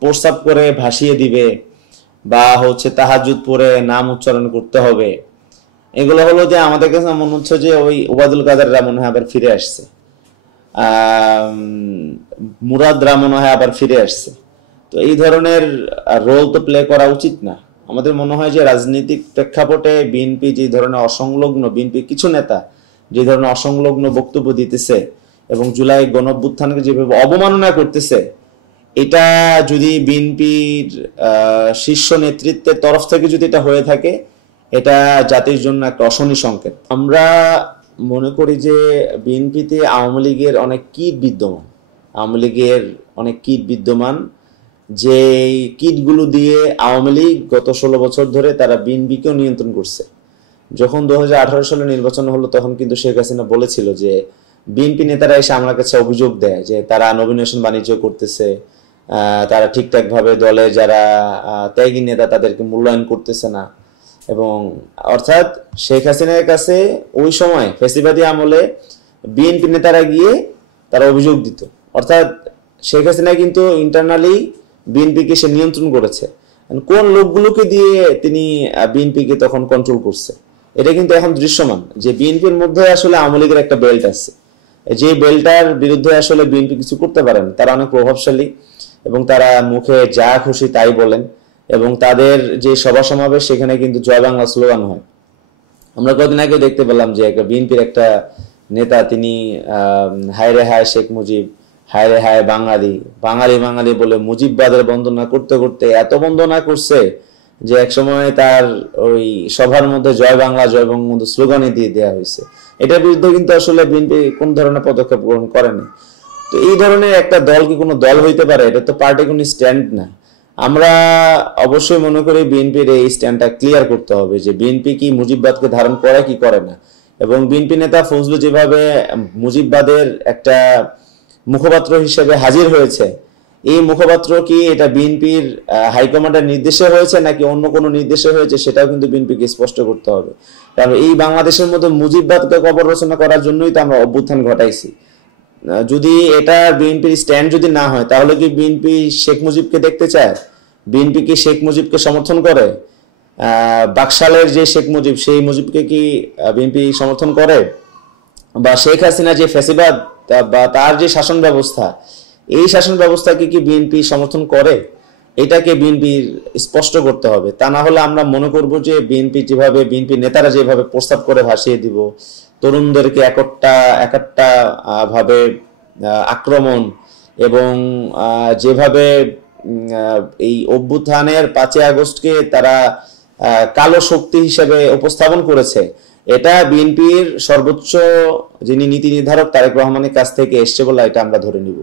প্রস্তাব করে ভাসিয়ে দিবে বা হচ্ছে তাহাজ্জুদ পড়ে নাম উচ্চারণ করতে হবে, এগুলো হলো যে আমাদের কাছে মনে হচ্ছে যে ওই ওবায়দুল কাদেররা মনে হয় আবার ফিরে আসছে, মুরাদরা মনে হয় আবার ফিরে আসছে। তো এই ধরনের রোল তো প্লে করা উচিত না। আমাদের মনে হয় যে রাজনৈতিক প্রেক্ষাপটে বিএনপি যে ধরনের অসংলগ্ন, বিএনপি কিছু নেতা যে ধরনের অসংলগ্ন বক্তব্য দিতেছে এবং জুলাই গণঅভ্যুত্থানকে যেভাবে অবমাননা করতেছে, এটা যদি বিএনপির শীর্ষ নেতৃত্বের তরফ থেকে যদি এটা হয়ে থাকে, এটা জাতির জন্য একটা অশনি সংকেত। আমরা মনে করি যে বিএনপিতে আওয়ামী লীগের অনেক কীট বিদ্যমান, আওয়ামী লীগের অনেক কীট বিদ্যমান, যে কীটগুলো দিয়ে আওয়ামী লীগ গত 16 বছর ধরে তারা বিএনপিকেও নিয়ন্ত্রণ করছে। যখন 2018 সালে নির্বাচন হলো তখন কিন্তু শেখ হাসিনা বলেছিল যে বিএনপি নেতারা এসে আমার কাছে অভিযোগ দেয় যে তারা নমিনেশন বাণিজ্য করতেছে, তারা ঠিকঠাক ভাবে দলে যারা ত্যাগী নেতা তাদেরকে মূল্যায়ন করতেছে না। এবং অর্থাৎ শেখ হাসিনার কাছে ওই সময় ফ্যাসিবাদী আমলে বিএনপি নেতারা গিয়ে তারা অভিযোগ দিত, অর্থাৎ শেখ হাসিনা কিন্তু ইন্টারনালি বিএনপিকে সে নিয়ন্ত্রণ করেছে। কোন লোকগুলোকে দিয়ে তিনি বিএনপিকে তখন কন্ট্রোল করছে, এটা কিন্তু এখন দৃশ্যমান যে বিএনপির মধ্যে আসলে আওয়ামী লীগের একটা বেল্ট আছে, যে বেল্টটার বিরুদ্ধে আসলে বিএনপি কিছু করতে পারেন। তারা অনেক প্রভাবশালী এবং তারা মুখে যা খুশি তাই বলেন, এবং তাদের যে সভা সমাবেশ সেখানে কিন্তু জয় বাংলা স্লোগান হয়। আমরা কদিন আগে দেখতে পেলাম যে একটা বিএনপির একটা নেতা তিনি হায় রে হায় শেখ মুজিব, হায় রে হায় বাঙালি, বাঙালি বাঙালি বলে মুজিববাদের বন্দনা করতে করতে এত বন্দনা করছে যে একসময় তার ওই সভার মধ্যে জয় বাংলা জয় বঙ্গবন্ধু স্লোগানে দিয়ে দেওয়া হয়েছে। এটার বিরুদ্ধে কিন্তু আসলে বিএনপি কোন ধরনের পদক্ষেপ গ্রহণ করেনি। তো এই ধরনের একটা দল কি কোনো দল হইতে পারে? এটা তো পার্টি কোনো স্ট্যান্ড না। আমরা অবশ্যই মনে করি বিএনপির এই স্ট্যান্ডটা ক্লিয়ার করতে হবে যে বিএনপি কি মুজিববাদকে ধারণ করে কি করে না। এবং বিএনপি নেতা ফজলু যেভাবে মুজিববাদের একটা মুখপাত্র হিসেবে হাজির হয়েছে, এই মুখপাত্র কি এটা বিএনপির হাইকমান্ডের নির্দেশে হয়েছে নাকি অন্য কোনো নির্দেশে হয়েছে, সেটাও কিন্তু বিএনপিকে স্পষ্ট করতে হবে। কারণ এই বাংলাদেশের মধ্যে মুজিববাদকে কবর রচনা করার জন্যই তো আমরা অভ্যুত্থান ঘটাইছি। যদি এটা বিএনপির স্ট্যান্ড যদি না হয়, তাহলে কি বিএনপি শেখ মুজিবকে দেখতে চায়? বিএনপি কি শেখ মুজিবকে সমর্থন করে? বাকশালের যে শেখ মুজিব, সেই মুজিবকে কি বিএনপি সমর্থন করে? বা শেখ হাসিনা যে ফ্যাসিবাদ বা তার যে শাসন ব্যবস্থা, এই শাসন ব্যবস্থাকে কি বিএনপি সমর্থন করে? এটাকে বিএনপির স্পষ্ট করতে হবে। তা না হলে আমরা মনে করব যে বিএনপি নেতারা যেভাবে প্রস্তাব করে ভাসিয়ে দিব, তরুণদেরকে একটা ভাবে আক্রমণ এবং যেভাবে এই অভ্যুত্থানের 5 আগস্টকে তারা কালো শক্তি হিসেবে উপস্থাপন করেছে, এটা বিএনপির সর্বোচ্চ যিনি নীতি নির্ধারক তারেক রহমানের কাছ থেকে এসছে বলে এটা আমরা ধরে নিব।